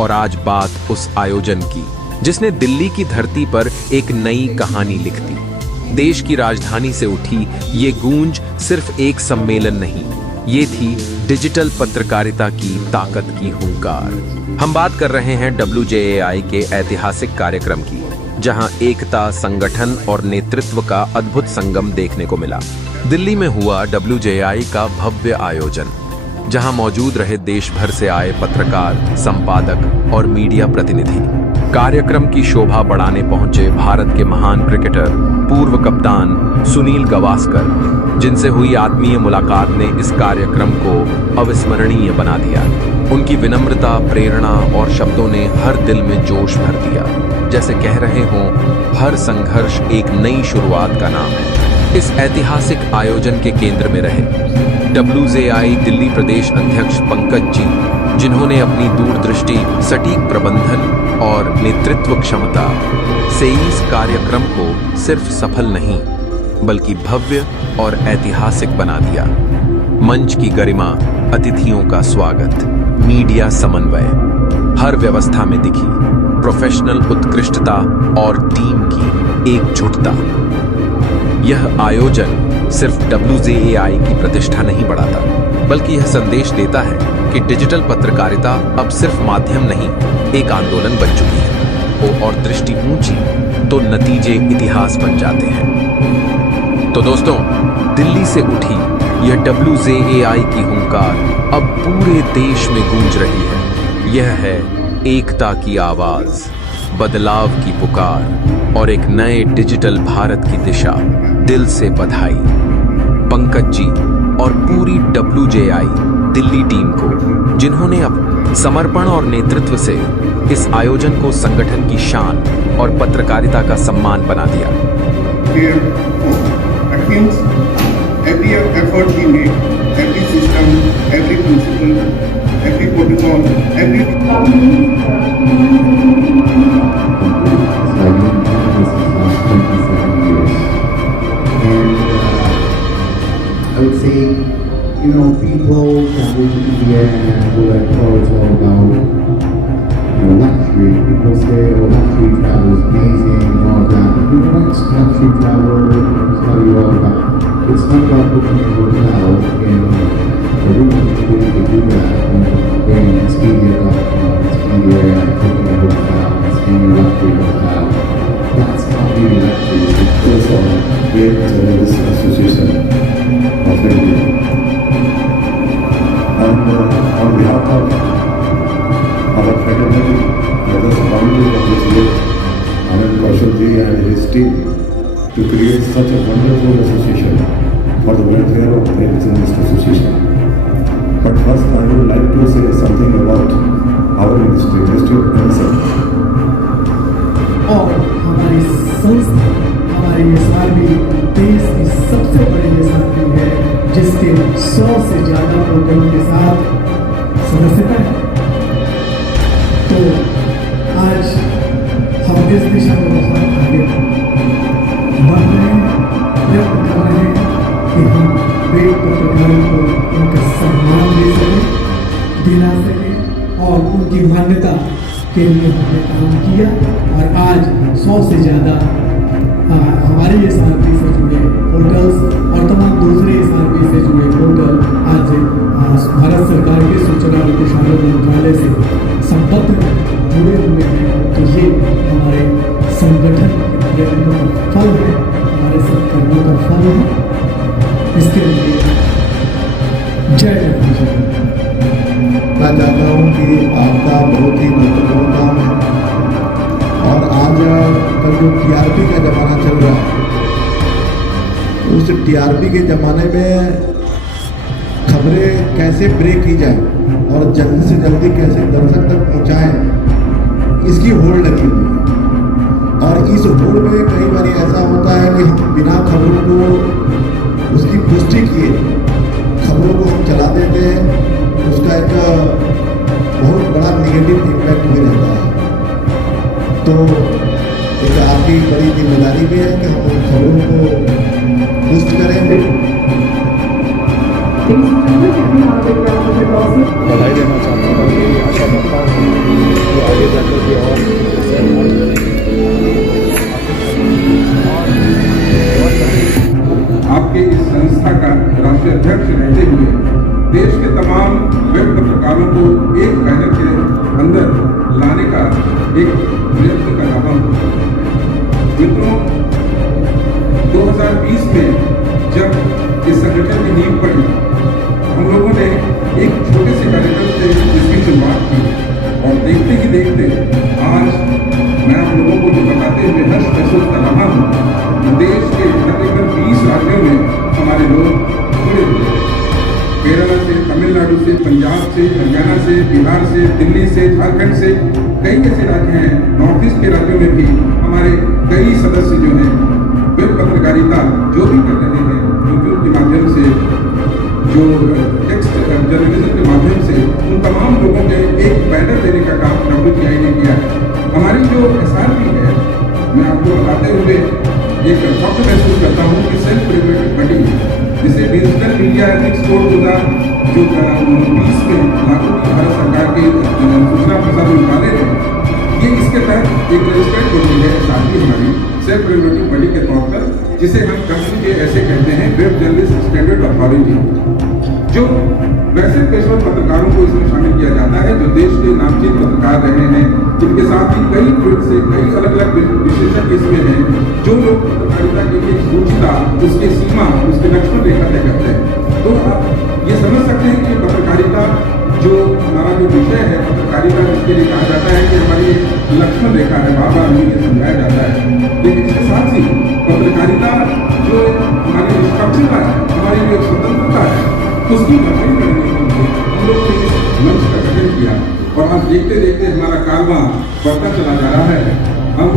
और आज बात उस आयोजन की जिसने दिल्ली की धरती पर एक नई कहानी लिख दी। देश की राजधानी से उठी ये गूंज सिर्फ एक सम्मेलन नहीं, ये थी डिजिटल पत्रकारिता की ताकत की हुंकार। हम बात कर रहे हैं WJAI के ऐतिहासिक कार्यक्रम की, जहां एकता, संगठन और नेतृत्व का अद्भुत संगम देखने को मिला। दिल्ली में हुआ WJAI का भव्य आयोजन, जहां मौजूद रहे देश भर से आए पत्रकार, संपादक और मीडिया प्रतिनिधि। कार्यक्रम की शोभा बढ़ाने पहुंचे भारत के महान क्रिकेटर, पूर्व कप्तान सुनील गावस्कर, जिनसे हुई आत्मीय मुलाकात ने इस कार्यक्रम को अविस्मरणीय बना दिया। उनकी विनम्रता, प्रेरणा और शब्दों ने हर दिल में जोश भर दिया, जैसे कह रहे हों, हर संघर्ष एक नई शुरुआत का नाम है। इस ऐतिहासिक आयोजन के केंद्र में रहे WJAI दिल्ली प्रदेश अध्यक्ष पंकज जी, जिन्होंने अपनी दूरदृष्टि, सटीक प्रबंधन और नेतृत्व क्षमता से इस कार्यक्रम को सिर्फ सफल नहीं बल्कि भव्य और ऐतिहासिक बना दिया। मंच की गरिमा, अतिथियों का स्वागत, मीडिया समन्वय, हर व्यवस्था में दिखी प्रोफेशनल उत्कृष्टता और टीम की एकजुटता। यह आयोजन सिर्फ WJAI की प्रतिष्ठा नहीं बढ़ाता, बल्कि यह संदेश देता है कि डिजिटल पत्रकारिता अब सिर्फ माध्यम नहीं, एक आंदोलन बन चुकी है। और दृष्टि ऊंची तो नतीजे इतिहास बन जाते हैं। तो दोस्तों, दिल्ली से उठी यह WJAI की हुंकार अब पूरे देश में गूंज रही है। यह है एकता की आवाज, बदलाव की पुकार और एक नए डिजिटल भारत की दिशा। दिल से बधाई पंकज जी और पूरी WJAI दिल्ली टीम को, जिन्होंने अब समर्पण और नेतृत्व से इस आयोजन को संगठन की शान और पत्रकारिता का सम्मान बना दिया। Every effort we make, every system, every principle, every protocol, I would say, people can go to India and go like, oh, it's all about, luxury. People say, oh, luxury travel is amazing and all that. But luxury travel is how you all about. It's not about booking a hotel in a room. You do that when Expedia.com, Expedia, booking a hotel, staying in a luxury hotel. That's not really luxury. First of all, with this association of India. And on behalf of our fraternity, brothers and founders of this year, Anand Kaushalji and his team, to create such a wonderful association for the welfare of the Business Association. But first, I would like to say something about our Ministry of Concern. और हमारी संस्था, हमारी SRB देश की सबसे बड़ी SRB है, जिसके 100 से ज़्यादा प्रोग्राम के साथ सदस्यता है। तो आज हम इस दिशा में बहुत आगे बढ़ रहे हैं, प्रयत्न कर रहे हैं कि हम पेड़ पत्रकारों को उनका सम्मान दे सकें, दिला सकें और उनकी मान्यता के लिए हमने काम किया। और आज 100 से ज़्यादा हमारी एसआरबी से जुड़े होटल्स और तमाम दूसरे एसआरबी से जुड़े होटल आज भारत सरकार के सूचना और प्रसारण मंत्रालय से संबद्ध जुड़े हुए हैं। तो ये हमारे संगठन के प्रयत्नों का फल है, हमारे संकल्पों का फल है। इसके लिए जय जय। मैं चाहता हूँ कि आपका बहुत ही महत्वपूर्ण काम है और आज कल जो TRP का ज़माना चल रहा है, उस TRP के ज़माने में खबरें कैसे ब्रेक की जाए और जल्दी से जल्दी कैसे दर्शक तक पहुँचाएं, इसकी होड़ लगी हुई है। और इस होड़ में कई बार ऐसा होता है कि हम बिना खबरों को उसकी पुष्टि किए खबरों को हम चला देते हैं, उसका एक बहुत बड़ा नेगेटिव इम्पैक्ट भी रहता है। तो एक आपकी बड़ी जिम्मेदारी भी है कि हम उन खबरों को पुष्ट करें। बधाई देना चाहता हूँ, आशा करता हूँ संस्था का राष्ट्रीय अध्यक्ष रहते हुए देश के तमाम वेब पत्रकारों को एक बैनर के अंदर लाने का एक प्रयत्न कर रहा हूँ। मित्रों, 2020 में जब इस संगठन की नींव पड़ी, हम लोगों ने एक छोटे से कार्यक्रम से इसकी शुरुआत की और देखते ही देखते आज मैं आप लोगों को जो बताते हुए हर्ष महसूस कर रहा हूँ, देश के तकरीबन 20 राज्यों में हमारे लोग जुड़े हुए हैं। केरला से, तमिलनाडु से, पंजाब से, हरियाणा से, बिहार से, दिल्ली से, झारखंड से, कई ऐसे राज्य हैं, नॉर्थ ईस्ट के राज्यों में भी हमारे कई सदस्य जो हैं वेब पत्रकारिता जो भी कर रहे हैं, यूट्यूब के माध्यम से, जो टेक्स्ट जर्नलिज्म के माध्यम से, उन तमाम लोगों के एक बैनर देने का काम WPI ने किया है। हमारी जो SRP है, मैं आपको बताते हुए एक फख्र महसूस करता हूँ कि सेल्फ रेगुलेटेड बॉडी जिसे डिजिटल मीडिया एथिक्स कोड 2019 में लागू की भारत सरकार के सूचना प्रसारण मंत्रालय ने, ये इसके तहत एक रजिस्टर्ड बॉडी है SRP हमारी सेल्फ रेगुलेटेड बॉडी के तौर पर, जिसे हम कंपनी के ऐसे कहते हैं वेब जर्नलिस्ट स्टैंडर्ड अथॉरिटी, जो वैसे पेशेवर पत्रकारों को इसमें शामिल किया जाता है जो देश के नामचीन पत्रकार रहे हैं। इनके साथ ही कई फील्ड से कई अलग अलग विशेषज्ञ इसमें हैं, जो लोग पत्रकारिता के लिए सूचना, उसकी सीमा, उसके लक्ष्मण रेखा तय करते हैं। तो आप ये समझ सकते हैं कि पत्रकारिता जो हमारा जो विषय है, पत्रकारिता जिसके लिए कहा जाता है कि हमारी लक्ष्मण रेखा है, बार बार हमें ये समझाया जाता है। लेकिन इसके साथ ही पत्रकारिता जो हमारी निष्पक्षता है, हमारी जो स्वतंत्रता है, उसकी लड़ाई करने के लिए हम लोगों ने इस मंच का गठन किया और आज देखते देखते हमारा कारवां बढ़ता चला जा रहा है। हम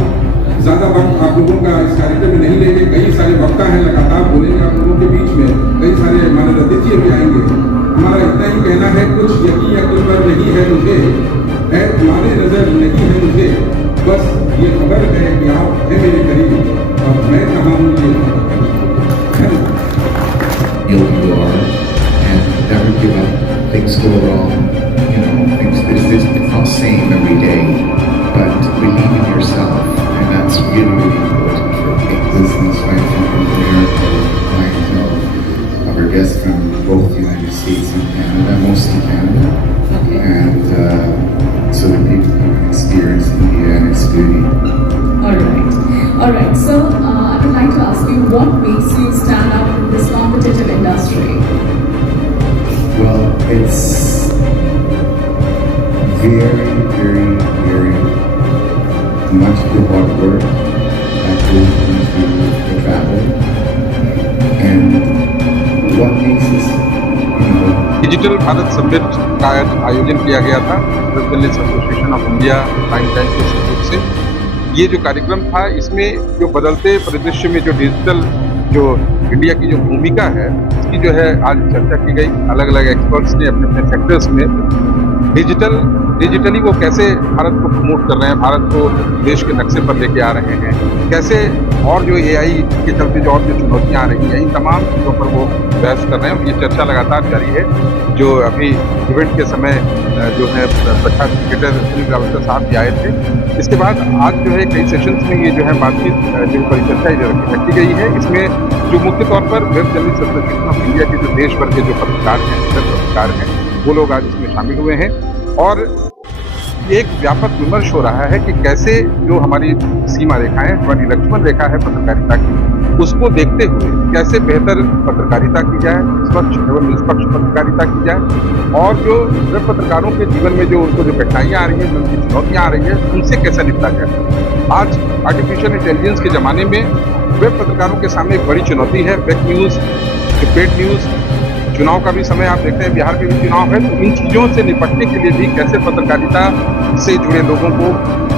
ज़्यादा वक्त आप लोगों का इस कार्यक्रम में नहीं लेंगे, कई सारे वक्ता हैं लगातार बोलेंगे आप लोगों के बीच में, कई सारे मानद अतिथि भी आएंगे। हमारा इतना ही कहना है, कुछ यकीन अकल पर नहीं है मुझे, है तुम्हारे नजर नहीं है मुझे, बस ये खबर है कि आप है मेरे करीब और मैं कहाँ हूँ ये never give up. Things go wrong. You know, it's not same every day, but believe in yourself, and that's really, really important for me. This is my friend from America, clientele, our guests from both the United States and Canada, mostly Canada, Okay. and so that people can experience India and its beauty. All right. So I would like to ask you, what makes you stand out in this competitive industry? Well, it's very, very, very much the hard work that goes into the travel, and what makes us, you know. Digital Bharat summit का आयोजन किया गया था web journalist association of India prime time के सहयोग से। ये जो कार्यक्रम था, इसमें जो बदलते परिदृश्य में जो डिजिटल जो इंडिया की जो भूमिका है, इसकी जो है आज चर्चा की गई। अलग अलग एक्सपर्ट्स ने अपने अपने सेक्टर्स में डिजिटली वो कैसे भारत को प्रमोट कर रहे हैं, भारत को देश के नक्शे पर लेके आ रहे हैं, कैसे और जो AI के चलते जो और जो चुनौतियाँ आ रही हैं, इन तमाम चीज़ों पर वो बहस कर रहे हैं। ये चर्चा लगातार जारी है। जो अभी इवेंट के समय जो है प्रख्यात क्रिकेटर सुनील गावस्कर साहब भी आए थे। इसके बाद आज जो है कई सेशंस में ये जो है बातचीत जो परिचर्चा जो रखी गई है, इसमें जो मुख्य तौर पर web journalist association of India के जो देश भर के जो पत्रकार हैं, पत्रकार हैं, वो लोग आज इसमें शामिल हुए हैं और एक व्यापक विमर्श हो रहा है कि कैसे जो हमारी सीमा रेखाएं, हमारी लक्ष्मण रेखा है पत्रकारिता की, उसको देखते हुए कैसे बेहतर पत्रकारिता की जाए, स्वच्छ एवं निष्पक्ष पत्रकारिता की जाए और जो वेब पत्रकारों के जीवन में जो उनको जो कठिनाइयाँ आ रही हैं, जो उनकी चुनौतियाँ आ रही हैं, उनसे कैसे निपटा जाए। आज आर्टिफिशियल इंटेलिजेंस के ज़माने में वेब पत्रकारों के सामने एक बड़ी चुनौती है। फेक न्यूज़, पेड न्यूज़, चुनाव का भी समय आप देखते हैं, बिहार में भी चुनाव है, तो इन चीज़ों से निपटने के लिए भी कैसे पत्रकारिता से जुड़े लोगों को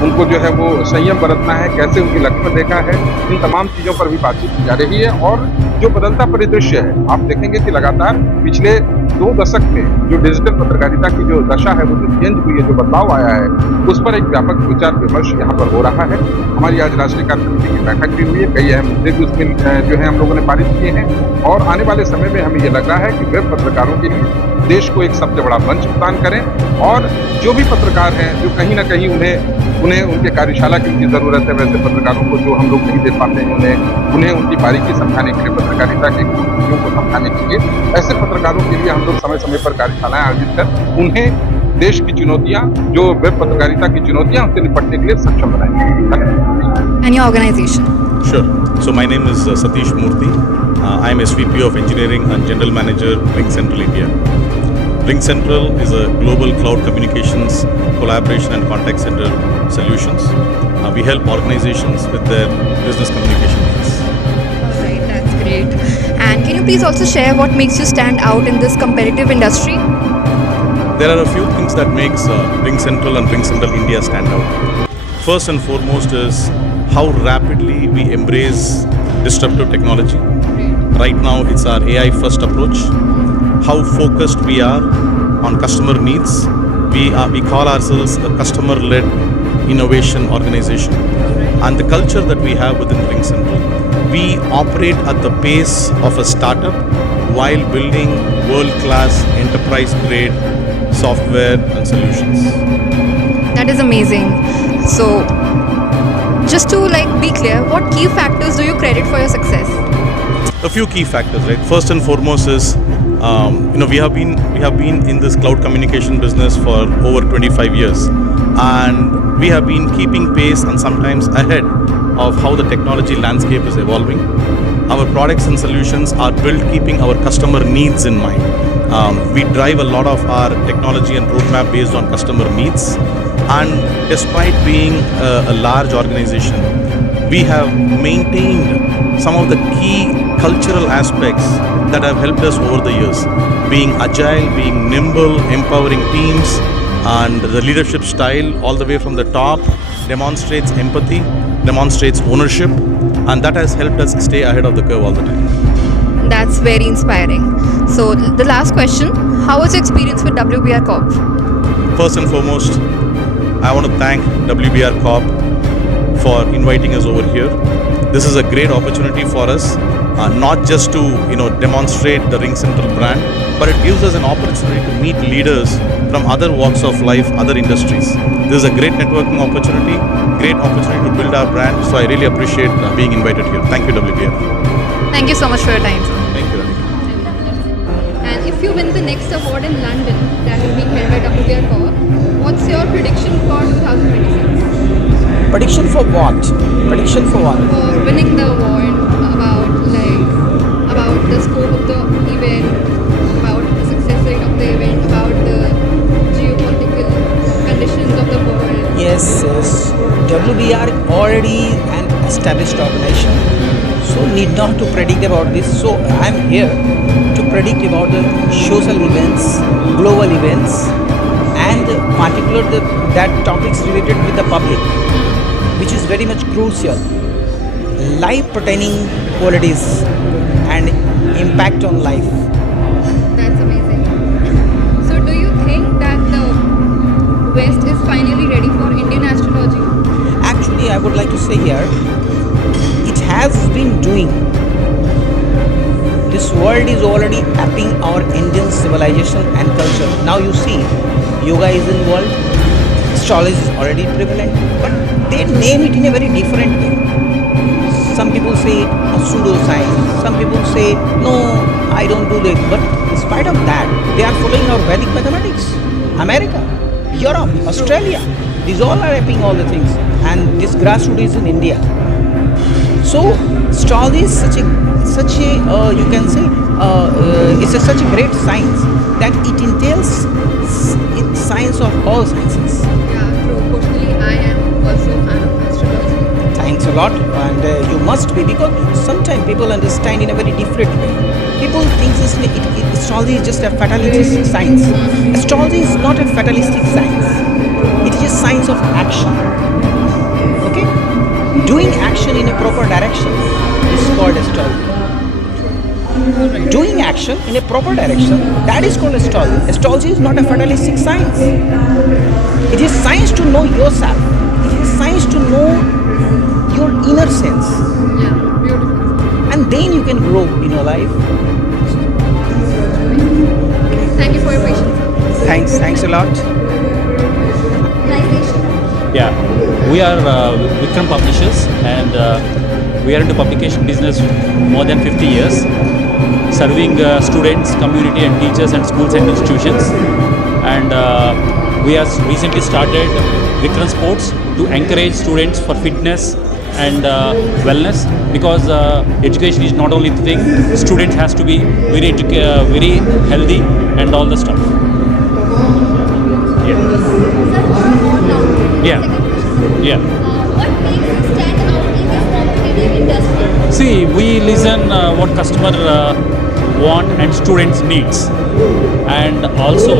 उनको जो है वो संयम बरतना है, कैसे उनकी लक्ष्मण रेखा है, इन तमाम चीज़ों पर भी बातचीत की जा रही है। और जो बदलता परिदृश्य है, आप देखेंगे कि लगातार पिछले 2 दशक में जो डिजिटल पत्रकारिता की जो दशा है, वो जो चेंज हुई है, जो बदलाव आया है, उस पर एक व्यापक विचार विमर्श यहाँ पर हो रहा है। हमारी आज राष्ट्रीय कार्य समिति की बैठक भी हुई है, कई अहम मुद्दे भी उसमें जो है हम लोगों ने पारित किए हैं और आने वाले समय में हमें ये लग रहा है कि वेब पत्रकारों के लिए देश को एक सबसे बड़ा मंच प्रदान करें और जो भी पत्रकार हैं जो कहीं ना कहीं उन्हें उनके कार्यशाला की उनकी ज़रूरत है, वैसे पत्रकारों को जो हम लोग नहीं दे पाते हैं उन्हें उनकी बारीकी समझाने के लिए, पत्रकारिता के खूबियों को समझाने के लिए ऐसे पत्रकारों के लिए हम लोग समय समय पर कार्यशालाएं आयोजित कर उन्हें देश की चुनौतियां, जो वेब पत्रकारिता की चुनौतियां, उनसे निपटने के लिए सक्षम बनाएंगे। And your organization? Sure. So my name is Satish Murthy. I am SVP of Engineering and General Manager, RingCentral India. RingCentral is a global cloud communications, collaboration and contact center solutions. We help organizations with their business communication needs. Alright, that's great. And can you please also share what makes you stand out in this competitive industry? There are a few things that makes RingCentral and RingCentral India stand out. First and foremost is how rapidly we embrace disruptive technology. Right now it's our AI first approach. How focused we are on customer needs. We call ourselves a customer-led innovation organization. And the culture that we have within RingCentral, we operate at the pace of a startup while building world-class enterprise-grade software and solutions. That is amazing. So, just to be clear, what key factors do you credit for your success? A few key factors, right? First and foremost is, we have been in this cloud communication business for over 25 years, and we have been keeping pace and sometimes ahead of how the technology landscape is evolving. Our products and solutions are built keeping our customer needs in mind. We drive a lot of our technology and roadmap based on customer needs. And despite being a large organization, we have maintained some of the key cultural aspects that have helped us over the years. Being agile, being nimble, empowering teams, and the leadership style all the way from the top demonstrates empathy, demonstrates ownership, and that has helped us stay ahead of the curve all the time. That's very inspiring. So, the last question, how was your experience with WBR Corp? First and foremost, I want to thank WBR Corp for inviting us over here. This is a great opportunity for us, not just to demonstrate the RingCentral brand, but it gives us an opportunity to meet leaders from other walks of life, other industries. This is a great networking opportunity, great opportunity to build our brand. So I really appreciate being invited here. Thank you, WBR. Thank you so much for your time, sir. Thank you, Radhika. And if you win the next award in London that will be held by WBR Corp, what's your prediction for 2026? Prediction for what? Prediction for what? For winning the award, about the scope of the event, about the success rate of the event, about the geopolitical conditions of the world. Yes. WBR already an established organization, so need not to predict about this. So I'm here to predict about the social events, global events, and particularly that topics related with the public, which is very much crucial. Life-pertaining qualities and impact on life. That's amazing. So do you think that the West is finally ready for Indian astrology? Actually, I would like to say here, it has been doing. This world is already tapping our Indian civilization and culture. Now you see, yoga is involved, astrology is already prevalent, but they name it in a very different way. Some people say a pseudoscience, some people say, no, I don't do that. But in spite of that, they are following our Vedic mathematics. America, Europe, Australia, these all are apping all the things. And this grassroots is in India. So, astrology is such a you can say, it's such a great science that it entails science of all sciences. Yeah, true. Personally, I am also a fan of astrology. Thanks a lot, and you must be, because sometimes people understand in a very different way. People think astrology is just a fatalistic science. Astrology is not a fatalistic science. It is a science of action. Okay? Doing action in a proper direction is called astrology. Doing action in a proper direction, that is called astrology. Astrology is not a fatalistic science. It is science to know yourself. It is science to know your inner sense. Yeah, beautiful. And then you can grow in your life. Thanks a lot. Yeah, we are Vikram Publishers, and we are into publication business more than 50 years, serving students, community and teachers and schools and institutions. And we have recently started Vikram Sports to encourage students for fitness and wellness, because education is not only the thing, students has to be very healthy and all the stuff. Yeah. Yeah. What makes you stand out in this competitive industry? See, we listen what customer want and students needs, and also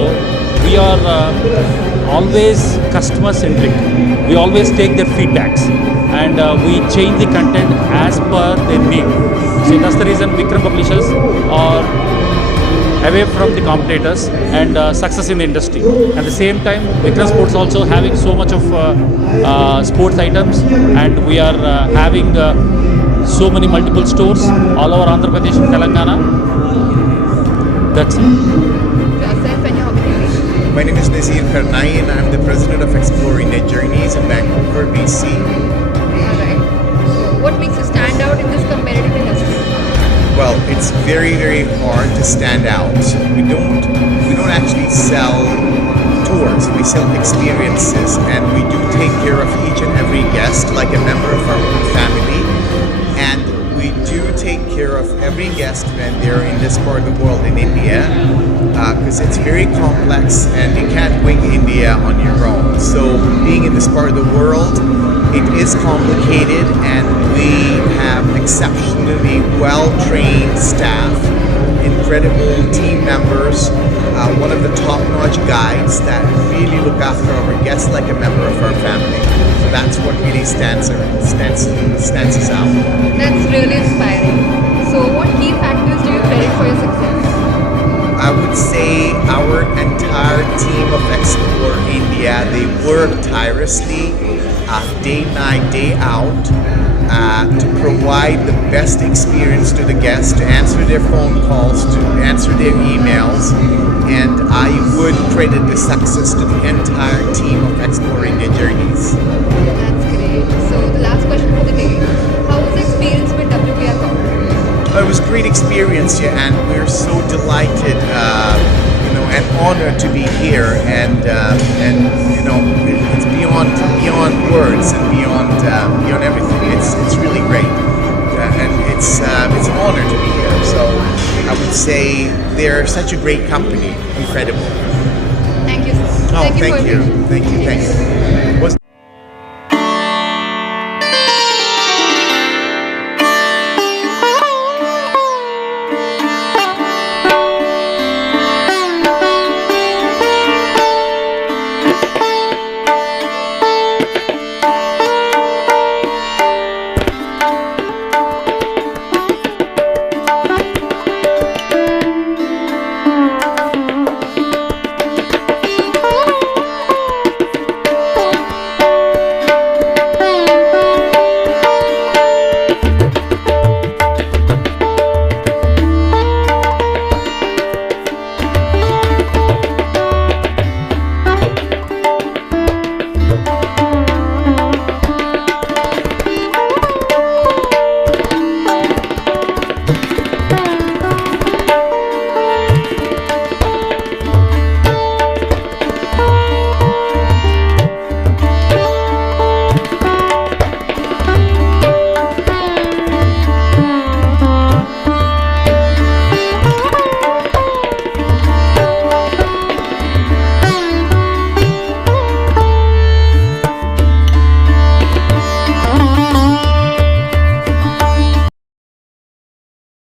we are always customer centric. We always take their feedbacks, and we change the content as per their need. So that's the reason Vikram Publishers are away from the competitors and success in the industry. At the same time, Vikram Sports also having so much of sports items, and we are having so many multiple stores all over Andhra Pradesh and Telangana. That's it. Yourself and your organization. My name is Nazir Karnai and I'm the president of Explore India Journeys in Vancouver, BC. Alright. What makes you stand out in this competitive industry? Well, it's very, very hard to stand out. We don't actually sell tours. We sell experiences, and we do take care of each and every guest like a member of our own family. And we do take care of every guest when they're in this part of the world in India, because it's very complex and you can't wing India on your own. So being in this part of the world, it is complicated, and we have exceptionally well-trained staff, incredible team members, one of the top-notch guides that really look after our guests like a member of our family. So that's what really stands us out. That's really inspiring. So what key factors do you credit for your success? I would say our entire team of Explore India, they work tirelessly, day night, day out, to provide the best experience to the guests, to answer their phone calls, to answer their emails, and I would credit the success to the entire team of Explore India Journeys. That's great. So the last question for the day. How was the experience with WPR Corporate? It was a great experience, yeah, and we're so delighted, and honored to be here, and it's beyond words and beyond everything. It's really great, and it's an honor to be here. So I would say they're such a great company, incredible. Thank you, sir. Oh, Thank you. thank you.